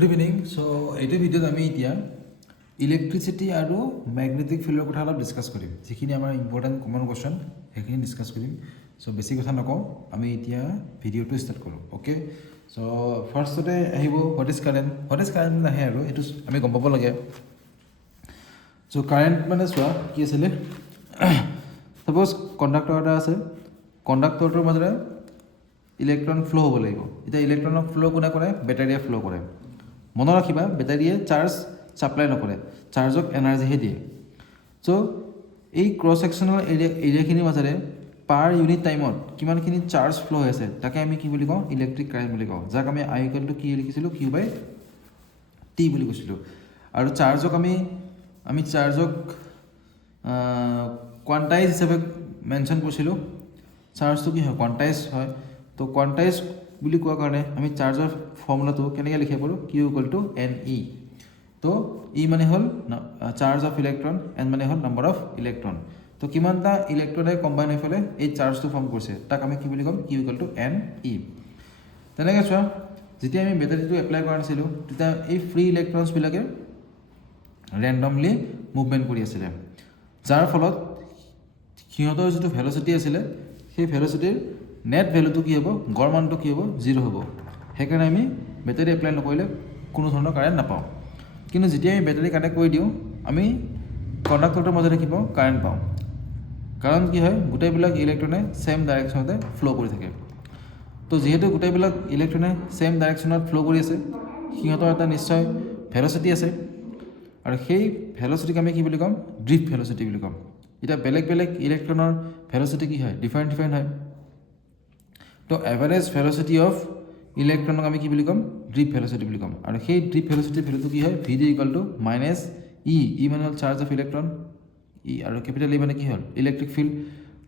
Good evening so এইটো ভিডিঅ'ত আমি এতিয়া ইলেক্ট্ৰিচিটি আৰু মেগনেটিক ফিল্ডৰ কথা অলপ ডিছকাছ কৰিম যিখিনি আমাৰ ইম্পৰ্টেণ্ট কমন কুৱেশ্যন সেইখিনি ডিছকাছ কৰিম সো বেছি কথা নকওঁ আমি এতিয়া ভিডিঅ'টো ষ্টাৰ্ট কৰোঁ অ'কে সো ফাৰ্ষ্টতে আহিব হোৱাট ইজ কাৰেণ্ট নাহে আৰু এইটো আমি গম পাব লাগে সো কাৰেণ্ট মানে চোৱা কি আছিলে ছাপ'জ কণ্ডাক্টৰ এটা আছে কণ্ডাক্টৰটোৰ মাজেৰে ইলেক্ট্ৰন ফ্ল' হ'ব লাগিব এতিয়া ইলেক্ট্ৰনক ফ্ল' কোনে কৰে বেটাৰীয়ে ফ্ল' কৰে মনত ৰাখিবা বেটাৰীয়ে চাৰ্জ ছাপ্লাই নকৰে চাৰ্জক এনাৰ্জিহে দিয়ে চ' এই ক্ৰছ ছেকশ্যনেল এৰিয়াখিনিৰ মাজেৰে পাৰ ইউনিট টাইমত কিমানখিনি চাৰ্জ ফ্ল' হৈ আছে তাকে আমি কি বুলি কওঁ ইলেক্ট্ৰিক কাৰেণ্ট বুলি কওঁ যাক আমি আই ইকুৱেল টু কি লিখিছিলোঁ কিউ বাই টি বুলি কৈছিলোঁ আৰু চাৰ্জক আমি চাৰ্জক কোৱাণ্টাইজ হিচাপে মেনশ্যন কৰিছিলোঁ চাৰ্জটো কি হয় কোৱাণ্টাইজ হয় তো কোৱাণ্টাইজ বুলি কোৱাৰ কাৰণে আমি চাৰ্জৰ ফৰ্মুলাটো কেনেকৈ লিখিব পাৰোঁ Q equal to N E তো ই মানে হ'ল চাৰ্জ অফ ইলেক্ট্ৰন এন মানে হ'ল নাম্বাৰ অফ ইলেক্ট্ৰন তো কিমানটা ইলেক্ট্ৰনে কম্বাইন হৈ পেলাই এই চাৰ্জটো ফৰ্ম কৰিছে তাক আমি কি বুলি ক'ম Q equal to N E তেনেকৈ চোৱা যেতিয়া আমি বেটাৰীটো এপ্লাই কৰা নাছিলোঁ তেতিয়া এই ফ্ৰী ইলেক্ট্ৰনছবিলাকে ৰেণ্ডমলি মুভমেণ্ট কৰি আছিলে যাৰ ফলত সিহঁতৰ যিটো ভেলচিটি আছিলে সেই ভেলচিটিৰ নেট ভেলুটো কি হ'ব গড় মানটো কি হ'ব 0 হ'ব সেইকাৰণে আমি বেটাৰী এপ্লাই নকৰিলে কোনো ধৰণৰ কাৰেণ্ট নাপাওঁ কিন্তু যেতিয়া আমি বেটাৰী কানেক্ট কৰি দিওঁ আমি কণ্ডাক্টৰটোৰ মাজতে কি পাওঁ কাৰেণ্ট পাওঁ কাৰণ কি হয় গোটেইবিলাক ইলেক্ট্ৰনে ছেম ডাইৰেকশ্যনতে ফ্ল' কৰি থাকে তো যিহেতু গোটেইবিলাক ইলেক্ট্ৰনে ছেম ডাইৰেকশ্যনত ফ্ল' কৰি আছে সিহঁতৰ এটা নিশ্চয় ভেলচিটি আছে আৰু সেই ভেলচিটিক আমি কি বুলি ক'ম ড্ৰিফ্ট ভেলচিটি বুলি ক'ম এতিয়া বেলেগ বেলেগ ইলেক্ট্ৰনৰ ভেলচিটি কি হয় ডিফাৰেণ্ট হয় তো এভাৰেজ ভেলচিটি অফ ইলেক্ট্ৰনক আমি কি বুলি ক'ম ড্ৰিফ্ট ভেলচিটি বুলি ক'ম আৰু সেই ড্ৰিফ্ট ভেলচিটিৰ ভেলুটো কি হয় V D equal to minus E মানে হ'ল চাৰ্জ অফ ইলেক্ট্ৰন ই আৰু কেপিটেল ই মানে কি হ'ল ইলেক্ট্ৰিক ফিল্ড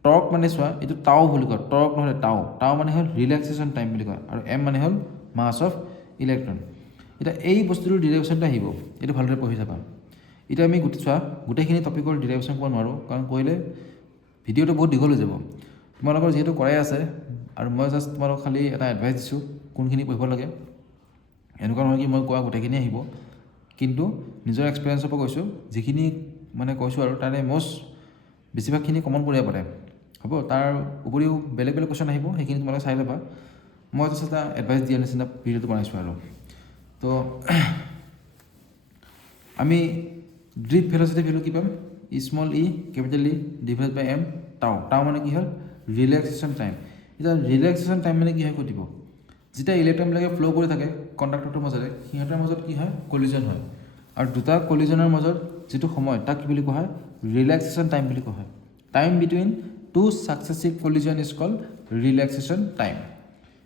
টৰ্ক মানে চোৱা এইটো টাও বুলি কয় টৰ্ক নহ'লে টাও মানে হ'ল ৰিলেক্সেশ্যন টাইম বুলি কয় আৰু এম মানে হ'ল মাছ অফ ইলেক্ট্ৰন এতিয়া এই বস্তুটোৰ ডিৰেভেশ্যনটো আহিব এইটো ভালদৰে পঢ়ি চাবা এতিয়া আমি গোটেইখিনি টপিকৰ ডিৰেভেশ্যন কৰিব নোৱাৰোঁ কাৰণ কৰিলে ভিডিঅ'টো বহুত দীঘল হৈ যাব তোমালোকৰ যিহেতু কৰাই আছে আৰু মই জাষ্ট তোমালোকক খালি এটা এডভাইচ দিছোঁ কোনখিনি পঢ়িব লাগে এনেকুৱা নহয় কি মই কোৱা গোটেইখিনি আহিব কিন্তু নিজৰ এক্সপিৰিয়েঞ্চৰ পৰা কৈছোঁ যিখিনি মানে কৈছোঁ আৰু তাৰে বেছিভাগখিনি কমন কৰিব পাৰে হ'ব তাৰ উপৰিও বেলেগ বেলেগ কুৱেশ্যন আহিব সেইখিনি তোমালোকে চাই ল'বা মই জাষ্ট এটা এডভাইচ দিয়াৰ নিচিনা ভিডিঅ'টো বনাইছোঁ আৰু তো আমি ড্ৰিফ্ট ভেলচিটি ভেলু কি পাম স্মল ই কেপিটেল ই ডিভাইড বাই এম টাও মানে কি হ'ল ৰিলেক্সেশ্যন টাইম এতিয়া ৰিলেক্সেশ্যন টাইম মানে কি হয় কৈ দিব যেতিয়া ইলেক্ট্ৰনবিলাকে ফ্ল' কৰি থাকে কণ্ডাক্টৰটোৰ মাজেৰে সিহঁতৰ মাজত কি হয় কলিজন হয় আৰু দুটা কলিজনৰ মাজত যিটো সময় তাক কি বুলি কোৱা হয় ৰিলেক্সেশ্যন টাইম বুলি কোৱা হয় time between two successive collision is called relaxation time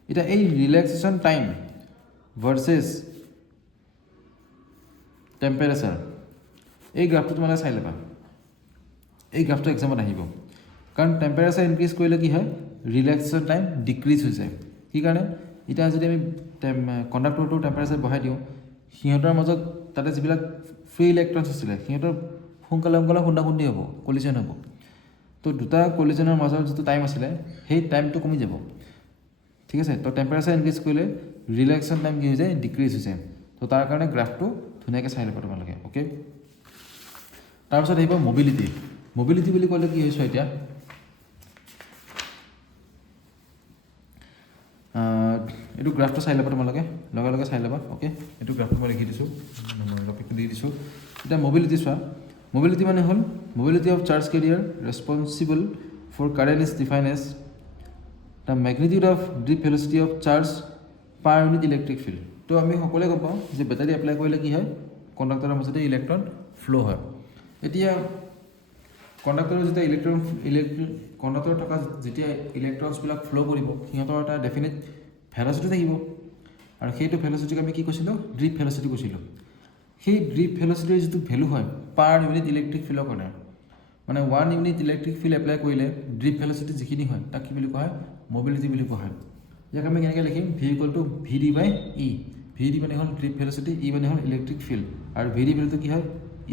এতিয়া এই ৰিলেক্সেশ্যন টাইম ভাৰ্চেছ টেম্পাৰেচাৰ এই গ্ৰাফটো তোমালোকে চাই ল'বা এই গ্ৰাফটো এক্সামত আহিব কাৰণ টেম্পাৰেচাৰ ইনক্ৰিজ কৰিলে কি হয় ৰিলেক্সেশ্যন টাইম ডিক্ৰিজ হৈ যায় কি কাৰণে এতিয়া যদি আমি কণ্ডাক্টৰটোৰ টেম্পাৰেচাৰ বঢ়াই দিওঁ সিহঁতৰ মাজত তাতে যিবিলাক ফ্ৰী ইলেক্ট্ৰনছ আছিলে সিহঁতৰ সোনকালে খুন্দা-খুন্দি হ'ব কলিজন হ'ব তো দুটা কলিজনৰ মাজৰ যিটো টাইম আছিলে সেই টাইমটো কমি যাব ঠিক আছে তো টেম্পাৰেচাৰ ইনক্ৰিজ কৰিলে ৰিলেক্সেশ্যন টাইম কি হৈ যায় ডিক্ৰিজ হৈ যায় তো তাৰ কাৰণে গ্ৰাফটো ধুনীয়াকৈ চাই ল'ব তোমালোকে অ'কে তাৰপিছত আহিব মবিলিটি বুলি ক'লে কি হৈছে এতিয়া এইটো গ্ৰাফটো চাই ল'বা তোমালোকে লগে চাই ল'বা অ'কে এইটো গ্ৰাফটো মই লিখি দিছোঁ টপিকটো দি দিছোঁ এতিয়া মবিলিটি চোৱা মবিলিটি মানে হ'ল mobility of charge carrier responsible for current is define as the magnitude of drift velocity of charge per unit electric field তো আমি সকলোৱে গম পাওঁ যে বেটাৰী এপ্লাই কৰিলে কি হয় কণ্ডাক্টৰৰ মাজতে ইলেক্ট্ৰন ফ্ল' হয় এতিয়া কণ্ডাক্টৰৰ যেতিয়া কণ্ডাক্টৰত থকা যেতিয়া ইলেক্ট্ৰনছবিলাক ফ্ল' কৰিব সিহঁতৰ এটা ডেফিনেট ভেলচিটি থাকিব আৰু সেইটো ভেলচিটিক আমি কি কৈছিলোঁ ড্ৰিফ্ট ভেলচিটি কৈছিলোঁ সেই ড্ৰিফ্ট ভেলচিটিৰ যিটো ভেলু হয় পাৰ ইউনিট ইলেক্ট্ৰিক ফিল্ডৰ কাৰণে মানে 1 ইউনিট ইলেক্ট্ৰিক ফিল্ড এপ্লাই কৰিলে ড্ৰিফ্ট ভেলচিটি যিখিনি হয় তাক কি বুলি কোৱা হয় মবিলিটি বুলি কোৱা হয় ইয়াক আমি কেনেকৈ লিখিম V equal to V D by E V D মানে হ'ল ড্ৰিফ্ট ভেলচিটি ই মানে হ'ল ইলেক্ট্ৰিক ফিল্ড আৰু ভি ডি ভেলুটো কি হয়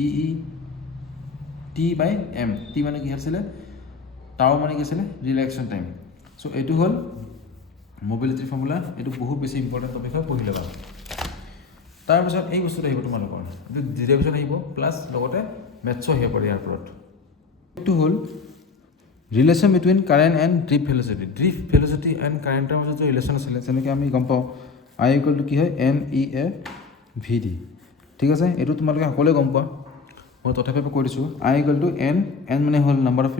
E T by M T মানে কি আছিলে টাও মানে কি আছিলে ৰিলেক্সেশ্যন টাইম চ' এইটো হ'ল মোবিলিটিৰ ফৰ্মুলা, এইটো বহুত বেছি ইম্পৰ্টেণ্ট টপিক হয়, পঢ়ি ল'বা। তাৰপিছত এই বস্তুটো আহিব তোমালোকৰ এইটো ডেৰিভেশ্যন আহিব প্লাছ লগতে মেথছো আহিব পাৰে ইয়াৰ ওপৰত এইটো হ'ল relation between current and drip velocity and কাৰেণ্টৰ মাজত যে ৰিলেশ্যন আছিলে যেনেকৈ আমি গম পাওঁ আই ইকুৱেল টু কি হয় NEA VD ঠিক আছে এইটো তোমালোকে সকলোৱে গম পোৱা মই তথাপিও কৈ দিছোঁ আই ইকুৱেল টু N মানে হ'ল number of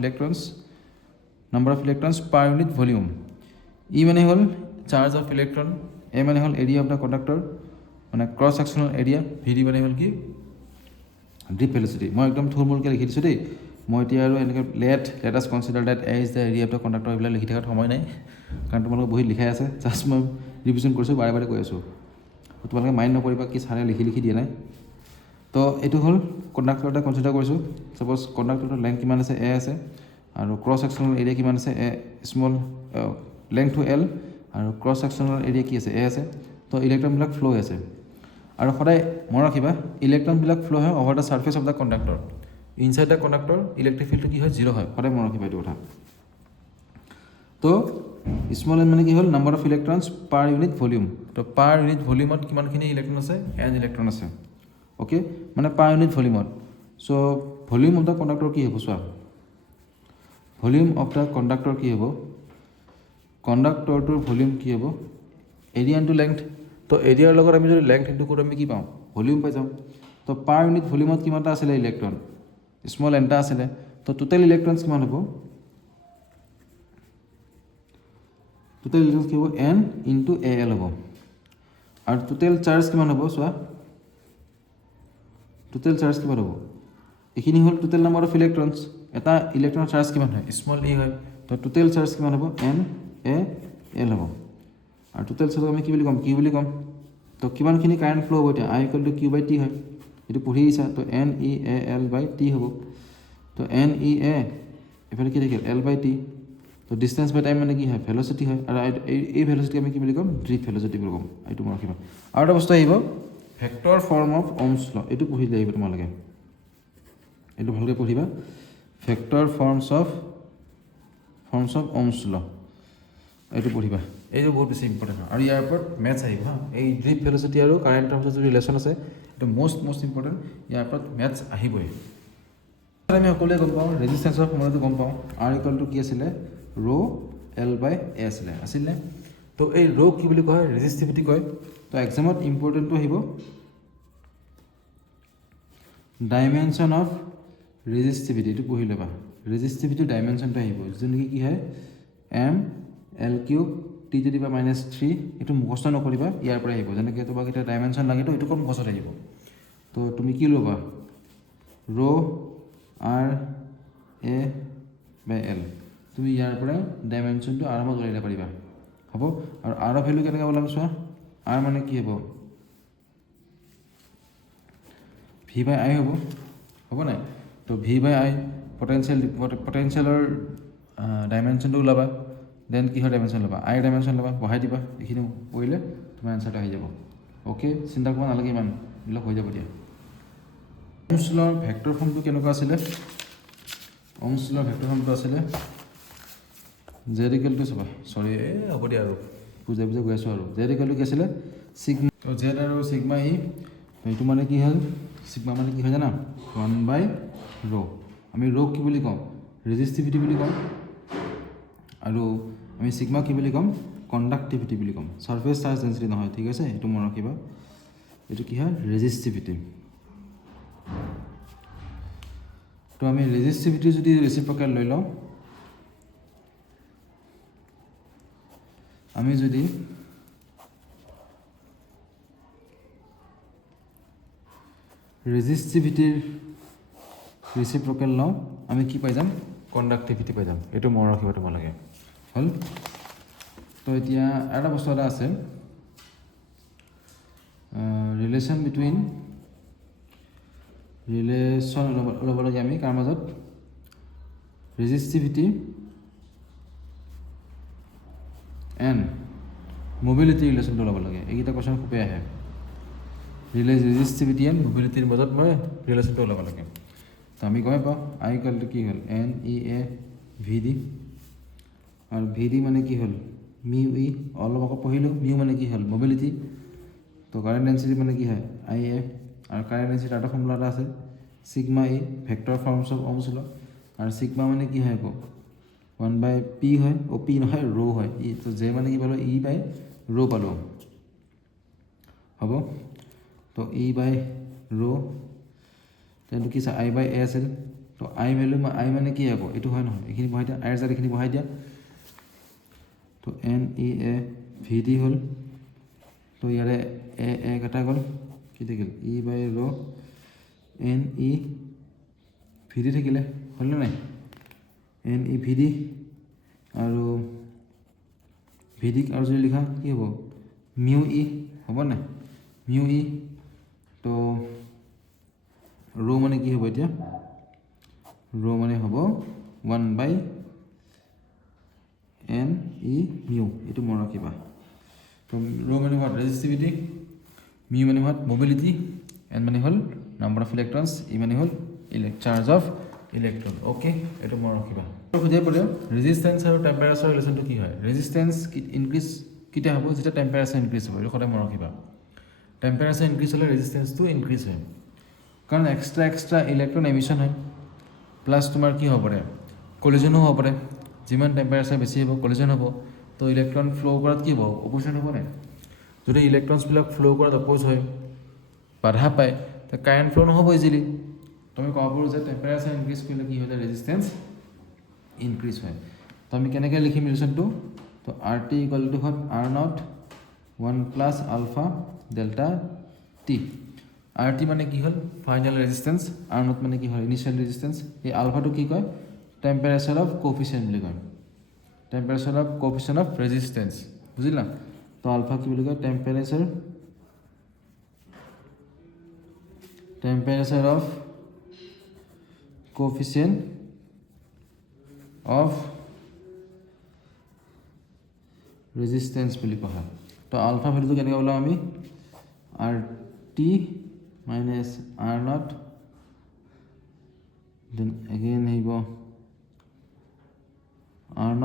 electrons per unit volume E মানে হ'ল চাৰ্জ অফ ইলেক্ট্ৰন এ মানে হ'ল এৰিয়া অফ দ্য কণ্ডাক্টৰ মানে ক্ৰছ ছেকশ্যনেল এৰিয়া VD মানে হ'ল কি ড্ৰিপ ভেল'চিটি মই একদম থুলমূলকৈ লিখি দিছোঁ দেই মই এতিয়া আৰু এনেকৈ let us consider that A is the area of the conductor এইবিলাক লিখি থকাত সময় নাই কাৰণ তোমালোকে বহীত লিখাই আছে জাষ্ট মই ৰিভিজন কৰিছোঁ বাৰে বাৰে কৈ আছোঁ তোমালোকে মাইণ্ড নকৰিবা কি ছাৰে লিখি দিয়া নাই তো এইটো হ'ল কণ্ডাক্টৰ এটা কনচিডাৰ কৰিছোঁ ছাপ'জ কণ্ডাক্টৰটোৰ লেংথ কিমান আছে এ আছে আৰু ক্ৰছ ছেকশ্যনেল এৰিয়া কিমান আছে a small length two L আৰু ক্ৰছ ছেকশ্যনেল এৰিয়া কি আছে এ আছে তো ইলেক্ট্ৰনবিলাক ফ্ল' হৈ আছে আৰু সদায় মনত ৰাখিবা ইলেক্ট্ৰনবিলাক ফ্ল' হয় over the surface of the conductor inside the conductor electric ফিল্ডটো কি হয় 0 হয় সদায় মনত ৰাখিবা এইটো কথা তো স্মল এন মানে কি হ'ল number of electrons per unit volume তো পাৰ ইউনিট ভলিউমত কিমানখিনি ইলেক্ট্ৰন আছে এন ইলেক্ট্ৰন আছে অ'কে মানে পাৰ ইউনিট ভলিউমত so' volume of the conductor কি হ'ব চোৱা ভলিউম অফ দ্য কণ্ডাক্টৰ কি হ'ব কণ্ডাক্টৰটোৰ ভলিউম কি হ'ব এৰিয়া ইনটু লেংথ তো এৰিয়াৰ লগত আমি যদি লেংথ ইনটু কৰোঁ আমি কি পাওঁ ভলিউম পাই যাওঁ তো পাৰ ইউনিট ভলিউমত কিমানটা আছিলে ইলেক্ট্ৰন স্মল এনটা আছিলে তো টোটেল ইলেক্ট্ৰনছ কিমান হ'ব টোটেল ইলেক্ট্ৰনছ কি হ'ব এন ইনটু এ এল হ'ব আৰু টোটেল চাৰ্জ কিমান হ'ব চোৱা টোটেল চাৰ্জ কিমান হ'ব এইখিনি হ'ল টোটেল নাম্বাৰ অফ ইলেক্ট্ৰনছ এটা ইলেক্ট্ৰনৰ চাৰ্জ কিমান হয় স্মল ই হয় তো টোটেল চাৰ্জ কিমান হ'ব এন এ এল হ'ব আৰু টোটেল চাৰ্জ আমি কি বুলি ক'ম তো কিমানখিনি কাৰেণ্ট ফ্ল' হ'ব এতিয়া I equal to Q by T হয় এইটো পঢ়ি আহিছা তো NEAL বাই টি হ'ব তো NEA এইফালে কি থাকিল L বাই টি তো ডিষ্টেঞ্চ বাই টাইম মানে কি হয় ভেল'চিটি হয় আৰু এই ভেল'চিটি আমি কি বুলি ক'ম ড্ৰিপ ভেল'চিটি বুলি ক'ম এইটো মনত ৰাখিবা আৰু এটা বস্তু আহিব ভেক্টৰ ফৰ্ম অফ অহমছ ল এইটো পঢ়িলে আহিব তোমালোকে এইটো ভালকৈ পঢ়িবা ভেক্টৰ ফৰ্মছ অফ অহমছ ল এইটো পঢ়িবা এইটো বহুত বেছি ইম্পৰ্টেণ্ট হয় আৰু ইয়াৰ ওপৰত মেথছ আহিব হা এই ড্ৰিপ ভেল'চিটি আৰু কাৰেণ্টৰ মাজত যিটো ৰিলেশ্যন আছে এইটো মষ্ট ইম্পৰ্টেণ্ট ইয়াৰ ওপৰত মেথছ আহিবই আমি সকলোৱে গম পাওঁ ৰেজিষ্টেঞ্চৰ সময়তো গম পাওঁ আৰ ইকুৱেল টু কি আছিলে ৰ' এল বাই এ আছিলে তো এই ৰ' কি বুলি কয় ৰেজিষ্টিভিটি কয় তো এক্সামত ইম্পৰ্টেণ্টটো আহিব ডাইমেনশ্যন অফ ৰেজিষ্টিভিটি এইটো পঢ়ি ল'বা ৰেজিষ্টিভিটিৰ ডাইমেনশ্যনটো আহিব যোন নেকি কি হয় ML³ T⁻³ এইটো মুখস্থ নকৰিবা ইয়াৰ পৰা আহিব যেনেকৈ তোমাক এতিয়া ডাইমেনশ্যন লাগেতো এইটো কম মুখস্থ আহিব তো তুমি কি ল'বা ৰ' আৰ এ বাই এল তুমি ইয়াৰ পৰা ডাইমেনশ্যনটো আৰামত উলিয়াব পাৰিবা হ'ব আৰু আৰৰ ভেলু কেনেকৈ ওলাম চোৱা আৰ মানে কি হ'ব ভি বাই আই হ'ব নাই তো ভি বাই আই পটেঞ্চিয়েলৰ ডাইমেনশ্যনটো ওলাবা দেন কিহৰ ডাইমেনশ্যন ল'বা আইৰ ডাইমেনশ্যন ল'বা বহাই দিবা এইখিনি কৰিলে তোমাৰ এনচাৰটো আহি যাব অ'কে চিন্তা কৰিব নালাগে ইমান এইবিলাক হৈ যাব দিয়া অহমছ লৰ ভেক্টৰ ফৰ্মটো কেনেকুৱা আছিলে অহমছ লৰ ভেক্টৰ ফৰ্মটো আছিলে জেড ইকুৱেল টু চাবা চৰি হ'ব দিয়া আৰু বুজাই গৈ আছোঁ আৰু জেড ইকুৱেল টু কি আছিলে ছিগমা তো জেড আৰু ছিগমা ই এইটো মানে কি হ'ল ছিগমা মানে কি হয় জানা 1/ρ আমি ৰ'ক কি বুলি কওঁ ৰেজিষ্টিভিটি বুলি কওঁ আৰু আমি ছিগমা কি বুলি ক'ম কণ্ডাক্টিভিটি বুলি ক'ম ছাৰ্ফেচ চাৰ্জ ডেঞ্চিটি নহয় ঠিক আছে এইটো মনত ৰাখিবা এইটো কি হয় ৰেজিষ্টিভিটি তো আমি ৰেজিষ্টিভিটি যদি ৰেচিপ্ৰকেল লৈ লওঁ আমি যদি ৰেজিষ্টিভিটিৰ ৰেচিপ্ৰকেল লওঁ আমি কি পাই যাম কণ্ডাক্টিভিটি পাই যাম এইটো মনত ৰাখিব তোমালোকে হ'ল তো এতিয়া এটা বস্তু এটা আছে ৰিলেশ্যন ল'ব লাগে আমি কাৰ মাজত ৰেজিষ্টিভিটি এণ্ড মোবিলিটি ৰিলেশ্যনটো ল'ব লাগে এইকেইটা কুৱেশ্যন খুবেই আহে ৰেজিষ্টিভিটি এণ্ড মোবিলিটিৰ মাজত মই ৰিলেশ্যনটো ল'ব লাগে তো আমি গমে পাওঁ আই ইকুৱেল টু কি হ'ল NEA VD আৰু VD মানে কি হ'ল মিউ ই অলপ আকৌ পঢ়িলোঁ মিউ মানে কি হ'ল মোবিলিটি তো কারেন্ট ডেন্সিটি মানে কি হয় IA আৰু কাৰেন্ট ডেন্সিটি এটা ফৰ্মুলা এটা আছে সিগমা E ভেক্টৰ ফৰ্মস অফ ওহমছ ল আৰু সিগমা মানে কি হয় আকৌ 1/p হয় ও p নহয় rho হয় ই তো j মানে কি পালো E/rho পালো হ'ব তো E/rho তেন্তে কি I/a আছিল তো I ভ্যালু I মানে কি আকৌ এটো হয় নহয় এখিনি বহাই দিয়া I এর জায়গায় এখিনি বহাই দিয়া তো NEA VD হল তো ইয়ারে a কাটা গল কি থাকিল E/rho NE VD থাকিলে হল না NE VD আৰু VD আৰু যদি লিখা কি হ'ব mu E হ'ব না mu E তো rho মানে কি হ'ব এতিয়া rho মানে হ'ব 1/NE mu এটো মন ৰাখিবা তো rho মানে what resistivity mu মানে what mobility n মানে হল number of electrons e মানে হল charge of electron ওকে এটো মন ৰাখিবা তো বুজাই পৰে ৰেজিস্ট্যান্স আৰু টেম্পাৰেচাৰ ৰিলেশনটো কি হয় ৰেজিস্ট্যান্স ইনক্ৰিজ কিটা হ'ব যেটা টেম্পাৰেচাৰ ইনক্ৰিজ হ'ব এটো কথা মন ৰাখিবা টেম্পাৰেচাৰ ইনক্ৰিজ হলে ৰেজিস্ট্যান্সটো ইনক্ৰিজ হয় কাৰণ এক্সট্ৰা ইলেক্ট্ৰন এমিশন হয় প্লাস তোমাৰ কি হ'ব পাৰে কলিজনও হ'ব পাৰে যিমান টেম্পাৰেচাৰ বেছি হ'ব কলিজন হ'ব তো ইলেক্ট্ৰন ফ্লো কৰাত কি হ'ব অপোজিশন হ'ব না যদি ইলেক্ট্ৰনস বিলাক ফ্লো কৰাত অপোজ হয় বাধা পায় তো কাৰেন্ট ফ্লো নহ'ব ইজিলি তুমি ক'ব পাৰো যে টেম্পাৰেচাৰ ইনক্ৰিজ কৰিলে কি হয় ৰেজিস্ট্যান্স ইনক্ৰিজ হয় তো আমি কেনেকৈ লিখিম ৰিলেশনটো তো RT = হল R0 1 plus alpha delta T RT মানে কি হল ফাইনাল রেজিস্ট্যান্স R0 মানে কি হয় ইনিশিয়াল রেজিস্ট্যান্স এই আলফাটো কি কয় টেম্পারেচার অফ কোএফিসিয়েন্ট বুলি কয় temperature of coefficient of resistance বুঝিলা তো আলফা কি বুলি কয় temperature of coefficient of resistance বুলি কোৱা হয় তো আলফা ভ্যালুটো কেনেকৈ ওলাম আমি RT minus R0 then again আহিব R0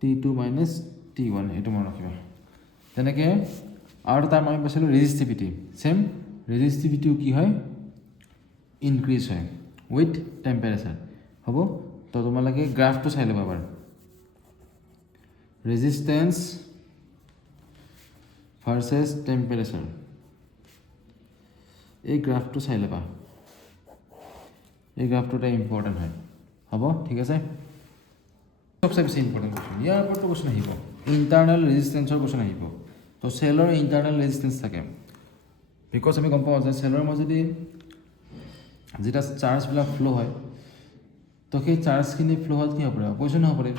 T2 minus T1 এটো মন ৰাখিবা তেনেকৈ আৰু তাৰ আমি পাইছিলো ৰেজিস্টিভিটি সেম ৰেজিস্টিভিটিও কি হয় ইনক্ৰিজ হয় উইথ টেম্পাৰেচাৰ হ'ব তো তোমালোকে গ্ৰাফটো চাই ল'বা বাৰু রেজিস্ট্যান্স ভার্সেস টেম্পারেচার এই গ্রাফটো চাই ল'বা এই গ্রাফটোটা ইম্পর্টেন্ট হয় হ'ব ঠিক আছে সবচেয়ে বেছি ইম্পর্টেন্ট কোশ্চেন ইয়াৰ ওপৰতো কোশ্চেন আহিব ইন্টাৰনাল ৰেজিস্ট্যান্সৰ কোশ্চেন আহিব তো সেলৰ ইন্টাৰনাল ৰেজিস্ট্যান্স থাকে বিকজ আমি গম পাওঁ যে সেলৰ মাজেদি যেটা চাৰ্জবিলাক ফ্লো হয় তো সেই চাৰ্জখিনি ফ্লো হোৱাত কি হ'ব পাৰে অপজিশন হ'ব পাৰে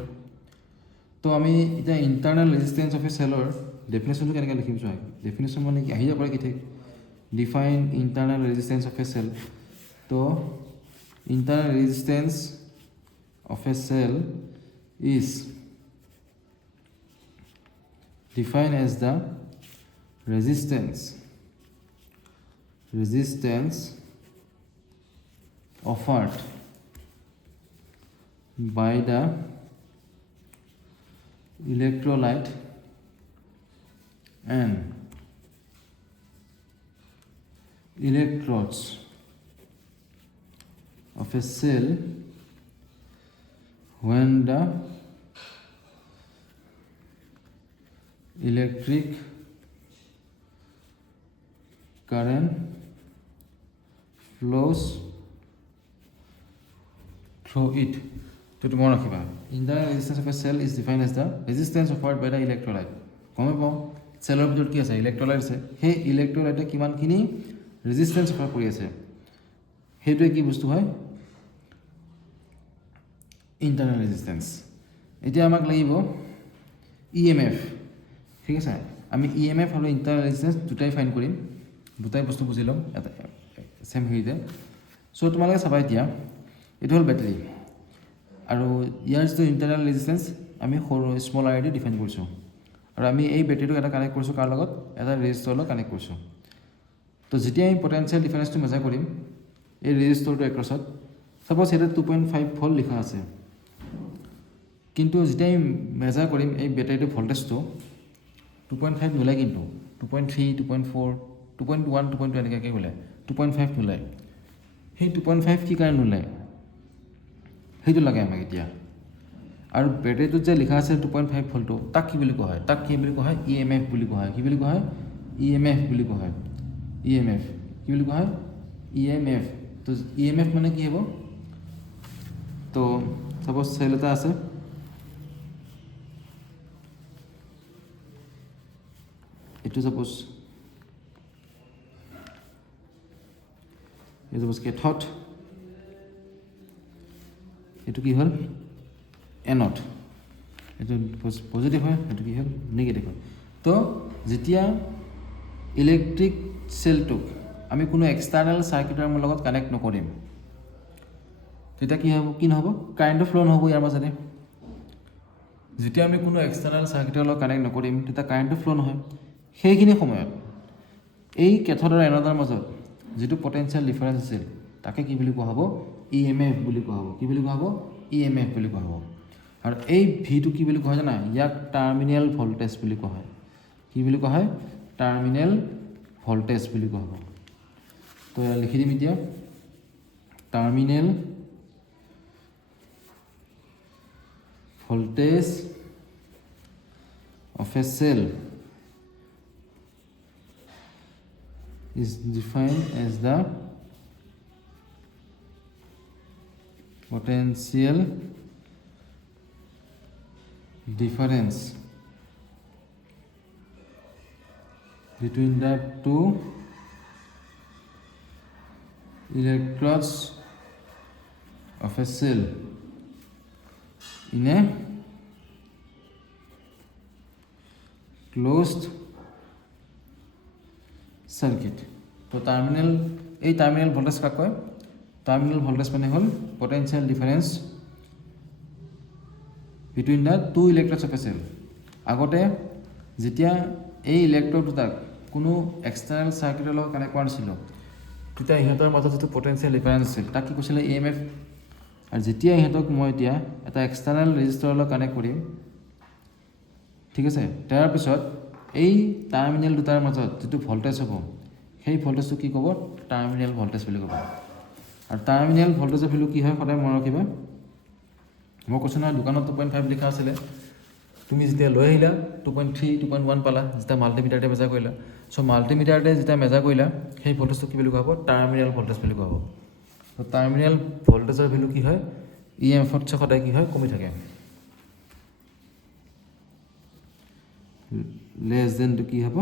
তো আমি এটা ইন্টাৰনাল ৰেজিস্ট্যান্স অফ এ সেলৰ ডেফিনেশনটো কেনেকৈ লিখিম চোৱা ডেফিনেশন মানে কি আহি যাব পাৰে কি ঠিক define internal resistance of a cell তো internal resistance of a cell is defined as the resistance offered by the electrolyte and electrodes of a cell when the electric current flows through it to tomorrow kiba internal resistance of a cell is defined as the resistance offered by the electrolyte kome po cell or bhitor ki ase electrolyte ase he electrolyte kiman khini resistance offer kori ase hetu ki bostu hoy internal resistance এতিয়া আমাক লাগিব EMF ঠিক আছে আমি EMF আৰু internal resistance দুটাই fine কৰিম দুটাই বস্তু বুজি লম এটা সেম হৈ যায় সো তোমালোকে চাবা এতিয়া এটা হল ব্যাটারি আৰু ইয়াৰ যে internal resistance আমি স্মল r দি ডিফাইন কৰিছো আৰু আমি এই ব্যাটাৰিটো এটা কানেক্ট কৰিছো কাৰ লগত এটা ৰেজিস্টৰ লগত কানেক্ট কৰিছো তো যেতিয়া আমি পটেনশিয়াল ডিফাৰেন্সটো মেজাৰ কৰিম এই ৰেজিস্টৰটো এক্ৰছত সাপোজ এটা 2.5 ভোল্ট লিখা আছে কিন্তু যেতিয়া আমি মেজাৰ কৰিম এই ব্যাটারিটো ভোল্টেজটো 2.5 নোলায় কিন্তু 2.3 2.4 2.1 2.2 এনেকৈ ওলায় 2.5 নোলায় সেই 2.5 কি কাৰণে নোলায় সেইটো লাগে আমাক এতিয়া আৰু বেটাৰীটোত যে লিখা আছে 2.5 ভল্টটো তাক কি বুলি কোৱা হয় তাক কি বুলি কোৱা হয় EMF বুলি কোৱা হয় কি বুলি কোৱা হয় EMF বুলি কোৱা হয় EMF কি বুলি কোৱা হয় EMF তো EMF মানে কি হ'ব তো সাপোজ সেল এটা আছে এইটো সাপোজ কেথড এইটো কি হ'ল এনড এইটো পজিটিভ হয় এইটো কি হ'ল নিগেটিভ হয় তো যেতিয়া ইলেক্ট্ৰিক সেলটোক আমি কোনো এক্সটাৰ্নেল সাৰ্কিটৰ লগত কানেক্ট নকৰিম তেতিয়া কি হ'ব কি নহ'ব কাৰেণ্টৰ ফ্লো নহ'ব ইয়াৰ মাজতে যেতিয়া আমি কোনো এক্সটাৰ্নেল সাৰ্কিটৰ লগত কানেক্ট নকৰিম তেতিয়া কাৰেণ্টৰ ফ্লো নহয় সেইখিনি সময়ত এই কেথডৰ এনডৰ মাজত যিটো পটেনচিয়েল ডিফাৰেঞ্চ আছিল তাকে কি বুলি কোৱা হ'ব EMF বুলি কোৱা হ'ব কি বুলি কোৱা হ'ব EMF বুলি কোৱা হ'ব আৰু এই ভিটো কি বুলি কোৱা হয় জানা ইয়াক টাৰ্মিনেল ভল্টেজ বুলি কোৱা হয় কি বুলি কোৱা হয় টাৰ্মিনেল ভল্টেজ বুলি কোৱা হ'ব তো লিখি দিম এতিয়া terminal voltage of a cell is defined as the potential difference between the two electrodes of a cell in a closed circuit তো টার্মিনাল এই টার্মিনাল ভোল্টেজ কাক কয় টার্মিনাল ভোল্টেজ মানে হল potential difference between the two electrodes of a cell আগতে যেতিয়া এই electrode দুটাক কোনো এক্সটাৰ্নেল সাৰ্কিটৰ লগত কানেক্ট কৰা নাছিল তেতিয়া ইহঁতৰ মাজত যিটো পটেনশিয়াল ডিফাৰেন্স আছিল তাক কি কৈছিলে EMF আৰু যেতিয়া ইহঁতক মই এতিয়া এটা এক্সটাৰ্নেল ৰেজিষ্টাৰৰ লগত কানেক্ট কৰিম ঠিক আছে তাৰপিছত এই টাৰ্মিনেল দুটাৰ মাজত যিটো ভল্টেজ হ'ব সেই ভল্টেজটো কি ক'ব টাৰ্মিনেল ভল্টেজ বুলি ক'ব আৰু টাৰ্মিনেল ভল্টেজৰ ভ্যালু কি হয় সদায় মনত ৰাখিবা মই কৈছোঁ নহয় দোকানত 2.5 লিখা আছিলে তুমি যেতিয়া লৈ আহিলা 2.3 2.1 পালা যেতিয়া মাল্টিমিটাৰতে মেজাৰ কৰিলা সো মাল্টিমিটাৰতে যেতিয়া মেজাৰ কৰিলা সেই ভল্টেজটো কি বুলি কোৱা হ'ব টাৰ্মিনেল ভল্টেজ বুলি কোৱা হ'ব তো টাৰ্মিনেল ভল্টেজৰ ভ্যালু কি হয় EMF তকৈ সদায় কি হয় কমি থাকে লেছ দেন টু কি হ'ব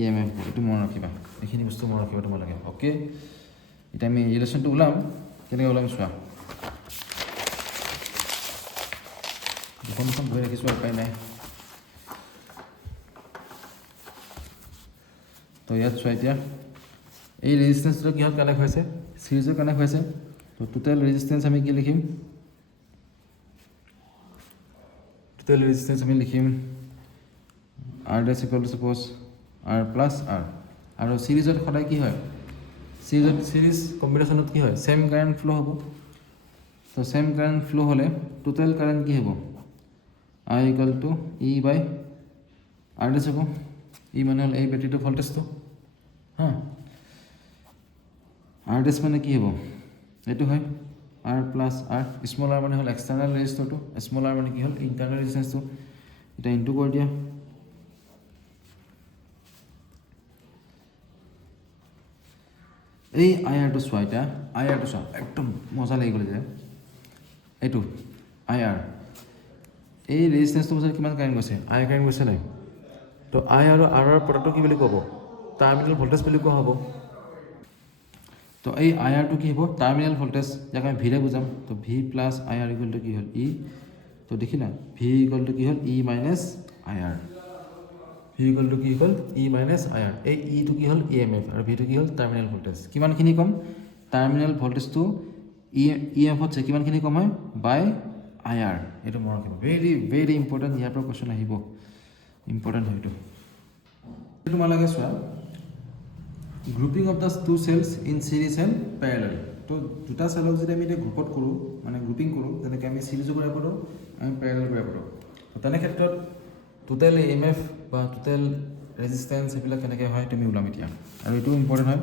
EMF এইটো মনত ৰাখিবা এইখিনি বস্তু মনত ৰাখিবা তোমালোকে ওকে এটা আমি ৰিলেশ্যনটো ওলাম কেনেকৈ ওলাম চোৱা দুখন ধৰি ৰাখিছোঁ উপায় নাই তো ইয়াত চোৱা এতিয়া এই ৰেজিষ্টেন্সটো কিহত কানেক্ট হৈছে সিৰিজত কানেক্ট হৈছে তো টোটেল ৰেজিষ্টেন্স আমি কি লিখিম টোটেল ৰেজিষ্টেন্স আমি লিখিম R dash equal to suppose R plus R আৰু সিৰিজত সদায় কি হয় সিৰিজ কম্বিনেশ্যনত কি হয় সেম কারেন্ট ফ্লো হ'ব তো সেম কারেন্ট ফ্লো হলে টোটাল কারেন্ট কি হ'ব I equal to E by R dash হ'ব E মানে হল এই ব্যাটারিটো ভোল্টেজটো হ্যাঁ R dash মানে কি হ'ব এটো হয় R plus R small r মানে হল এক্সটার্নাল রেজিস্টরটো স্মল r মানে কি হল ইন্টারনাল রেজিস্ট্যান্সটো এটা ইনটু কৰি দিয়া এই আইআৰটো চোৱা এতিয়া আইআৰটো চোৱা একদম মজা লাগি গ'ল যে এইটো আইআৰ এই ৰেজিষ্টেন্সটোৰ মাজত কিমান কাৰেণ্ট গৈছে আই কাৰেণ্ট গৈছে নাই তো আই আৰু আৰৰ প্ৰডাক্টটো কি বুলি ক'ব টাৰ্মিনেল ভল্টেজ বুলি কোৱা হ'ব তো এই আইআৰটো কি হ'ব টাৰ্মিনেল ভল্টেজ যাক আমি ভিৰে বুজাম তো V plus IR equal to কি হ'ল ই তো দেখিলা ভি ইকুৱেল টু কি হ'ল ই minus IR V equal two কি হ'ল ই মাইনাছ আইআৰ এই ইটো কি হ'ল EMF আৰু ভিটো কি হ'ল টাৰ্মিনেল ভল্টেজ কিমানখিনি কম টাৰ্মিনেল ভল্টেজটো EMFত কিমানখিনি কম হয় বাই আইআৰ এইটো মনত ৰাখিব ভেৰি ভেৰি ইম্পৰ্টেণ্ট ইয়াৰ পৰা কোৱেশ্যন আহিব ইম্পৰ্টেণ্ট হয় এইটো তোমালোকে চোৱা grouping of the two cells in series and parallel তো দুটা চেলক যদি আমি এতিয়া গ্ৰুপত কৰোঁ মানে গ্ৰুপিং কৰোঁ যেনেকৈ আমি সিৰিজো কৰিব পাৰোঁ আমি পেৰেলেল কৰিব পাৰোঁ তেনে ক্ষেত্ৰত টোটেল EMF বা টোটেল ৰেজিষ্টেঞ্চ এইবিলাক কেনেকৈ হয় তুমি ওলাম এতিয়া আৰু এইটো ইম্পৰ্টেণ্ট হয়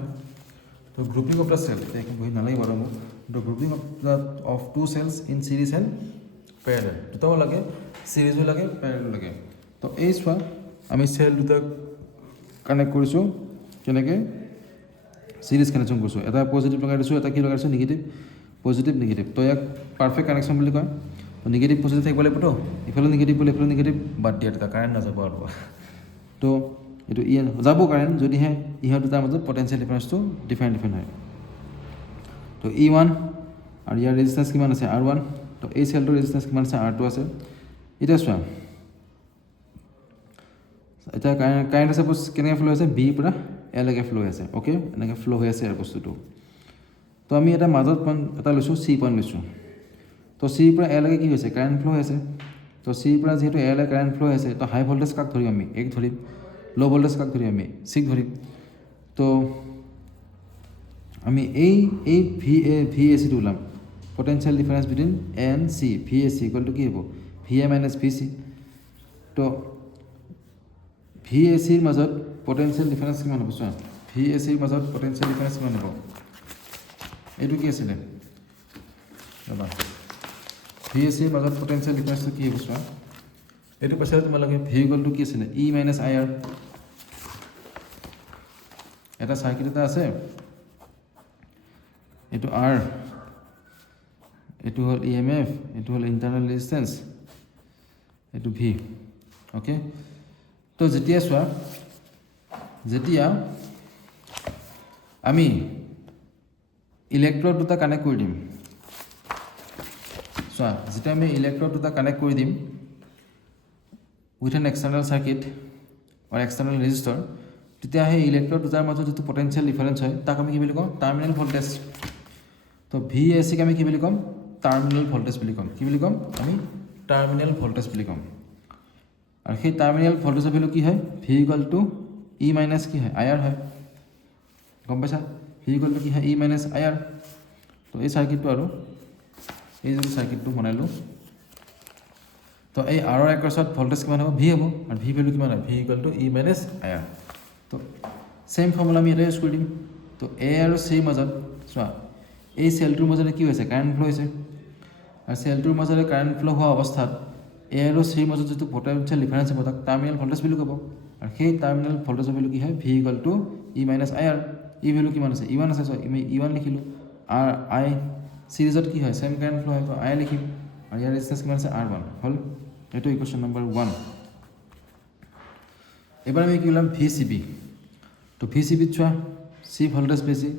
তো গ্ৰুপিং অফ দ্য চেল এতিয়া বহি নালাগিব আৰু মোক তো grouping of two cells in series and parallel দুটাও লাগে চিৰিজো লাগে পেৰেলেলো লাগে তো এই চোৱা আমি চেল দুটা কানেক্ট কৰিছোঁ কেনেকৈ চিৰিজ কানেকশ্যন কৰিছোঁ এটা পজিটিভ লগাই দিছোঁ এটা কি লগাই দিছোঁ নিগেটিভ পজিটিভ নিগেটিভ তো ইয়াক পাৰফেক্ট কানেকশ্যন বুলি কয় তো নিগেটিভ পজিটিভ থাকিব লাগিবতো ইফালে নিগেটিভ বুলি এইফালে নিগেটিভ বাদ দিয়া দুটা কাৰেণ্ট নাযাব আৰু তো এইটো যাব কাৰেণ্ট যদিহে ইহঁত দুটাৰ মাজত পটেঞ্চিয়েল ডিফাৰেঞ্চটো ডিফাৰেণ্ট হয় তো E1 আৰু ইয়াৰ ৰেজিষ্টেঞ্চ কিমান আছে R1 তো এই চেলটোৰ ৰেজিষ্টেঞ্চ কিমান আছে R2 আছে এতিয়া চোৱা এতিয়া কাৰেণ্ট আছে কেনেকৈ ফ্ল' হৈছে বি পৰা এলৈকে ফ্ল' হৈ আছে অ'কে এনেকৈ ফ্ল' হৈ আছে আৰু বস্তুটো তো আমি এটা মাজত পইণ্ট এটা লৈছোঁ চি পইণ্ট লৈছোঁ তো চিৰ পৰা এলৈকে কি হৈছে কাৰেণ্ট ফ্ল' হৈ আছে তো চিৰ পৰা যিহেতু এলৈ কাৰেণ্ট ফ্ল' হৈ আছে তো হাই ভল্টেজ কাক ধৰিম আমি এক ধৰিম ল' ভল্টেজ কাক ধৰিম আমি চিক ধৰিম তো আমি এই ভি এ চিটো ওলাম potential difference between A and C V A C equal to কি হ'ব ভি এ মাইনাছ ভি চি তো ভি এ চিৰ মাজত পটেঞ্চিয়েল ডিফাৰেঞ্চ কিমান হ'ব চোৱা ভি এ চিৰ মাজত পটেঞ্চিয়েল ডিফাৰেঞ্চ কিমান হ'ব এইটো কি আছিলে ৰ'বা ভি এ চিৰ মাজত পটেঞ্চিয়েল ডিফাৰেঞ্চটো কি হ'ব চোৱা এইটো পাইছিলে তোমালোকে ভি ইকুৱেল টু কি আছিলে ই মাইনাছ আই আৰ এটা চাৰ্কিট এটা আছে এইটো আৰ এইটো হ'ল EMF এইটো হ'ল ইণ্টাৰনেল ৰেজিষ্টেঞ্চ এইটো ভি অ'কে তো যেতিয়া চোৱা যেতিয়া আমি ইলেক্ট্ৰড দুটা কানেক্ট কৰি দিম চোৱা যেতিয়া আমি ইলেক্ট্ৰড দুটা কানেক্ট কৰি দিম with an external circuit or external resistor তেতিয়া সেই ইলেক্ট্ৰড দুটাৰ মাজত যিটো পটেঞ্চিয়েল ডিফাৰেঞ্চ হয় তাক আমি কি বুলি কওঁ টাৰ্মিনেল ভল্টেজ তো ভি এ চিক আমি কি বুলি ক'ম টাৰ্মিনেল ভল্টেজ বুলি ক'ম কি বুলি ক'ম আমি টাৰ্মিনেল ভল্টেজ বুলি ক'ম আৰু সেই টাৰ্মিনেল ভল্টেজৰ ভেলু কি হয় ভি ইকুৱেল টু ই মাইনাছ কি হয় আই আৰ হয় গম পাইছা ভি ইকুৱেল টু কি হয় ই মাইনাছ আই আৰ তো এই চাৰ্কিটটো আৰু এই যদি চাৰ্কিটটো বনালোঁ তো এই আৰৰ একৰ্ছত ভল্টেজ কিমান হ'ব ভি হ'ব আৰু ভি ভেলু কিমান হয় V equal two E minus I R তো ছেইম ফৰ্মুলা আমি এটা ইউজ কৰি দিম তো এ আৰু চিৰ মাজত চোৱা এই চেলটোৰ মাজতে কি হৈছে কাৰেণ্ট ফ্ল' হৈছে আৰু চেলটোৰ মাজতে কাৰেণ্ট ফ্ল' হোৱা অৱস্থাত এ আৰু চিৰ মাজত যিটো পটেঞ্চিয়েল ডিফাৰেঞ্চ হ'ব তাক টাৰ্মিনেল ভল্টেজ বুলি ক'ব আৰু সেই টাৰ্মিনেল ভল্টেজৰ ভেলু কি হয় V equal two E minus I R E value কিমান আছে ই1 আছে চোৱা ই1 লিখিলোঁ আৰু আই চিৰিজত কি হয় ছেম কাৰেণ্ট ফ্ল' হয় তো আই লিখিম আৰু ইয়াৰ ৰেজিষ্টেঞ্চ কিমান আছে R1 হ'ল এইটো ইকুৱেশ্যন নম্বৰ 1 এবাৰ আমি কি ওলাম ভি চি বি তো ভি চি বিত চোৱা চি ভল্টেজ বেছি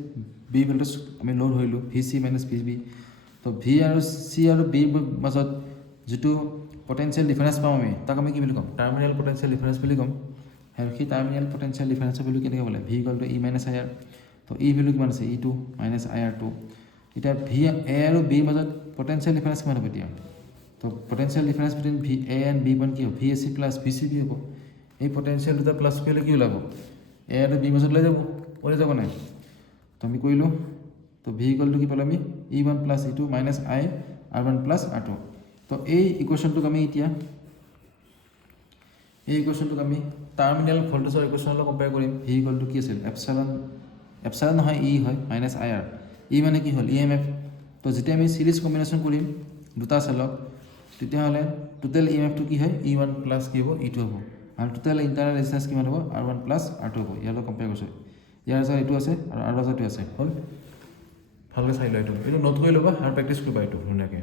বি ভল্টেজ আমি ল' ধৰিলোঁ V C minus V B তো ভি আৰু চি আৰু বিৰ মাজত যিটো পটেঞ্চিয়েল ডিফাৰেঞ্চ পাম আমি তাক আমি কি বুলি ক'ম টাৰ্মিনেল পটেঞ্চিয়েল ডিফাৰেঞ্চ বুলি ক'ম আৰু সেই টাৰ্মিনেল পটেঞ্চিয়েল ডিফাৰেঞ্চৰ ভেলু কেনেকৈ বোলে V equal two E minus I R তো ই ভেলু কিমান আছে ই2 মাইনাছ আই আৰ 2 এতিয়া ভি এ আৰু বিৰ মাজত পটেঞ্চিয়েল ডিফাৰেঞ্চ কিমান হ'ব এতিয়া তো potential difference between V A and B one কি হ'ব V A C plus V C B হ'ব এই পটেঞ্চিয়েল দুটা প্লাছ কৰিলে কি ওলাব এ আৰু বি মাজত ওলাই যাব নাই তো আমি কৰিলোঁ তো ভি ইকুৱেল টু কি পালোঁ আমি E1 প্লাছ E2 মাইনাছ আই R1 প্লাছ R2 তো এই ইকুৱেশ্যনটোক আমি এতিয়া আমি টাৰ্মিনেল ভল্টেজৰ ইকুৱেশ্যনৰ লগত কম্পেয়াৰ কৰিম ভি ইকুৱেল টু কি আছিল এপচাইলন নহয় ই হয় মাইনাছ আই আৰ ই মানে কি হ'ল EMF তো যেতিয়া আমি চিৰিজ কম্বিনেশ্যন কৰিম দুটা চেলক তেতিয়াহ'লে টোটেল EMFটো কি হয় E1 প্লাছ কি হ'ব E2 হ'ব আৰু টোটেল ইণ্টাৰনেল ৰেজিষ্টেঞ্চ কিমান হ'ব R1 প্লাছ R2 হ'ব ইয়াৰ লগত কম্পেয়াৰ কৰিছোঁ ইয়াৰ মাজত এইটো আছে আৰু R মাজত আছে হ'ল ভালকৈ চাই লোৱা এইটো নোট কৰি ল'বা আৰু প্ৰেক্টিছ কৰিবা এইটো ধুনীয়াকৈ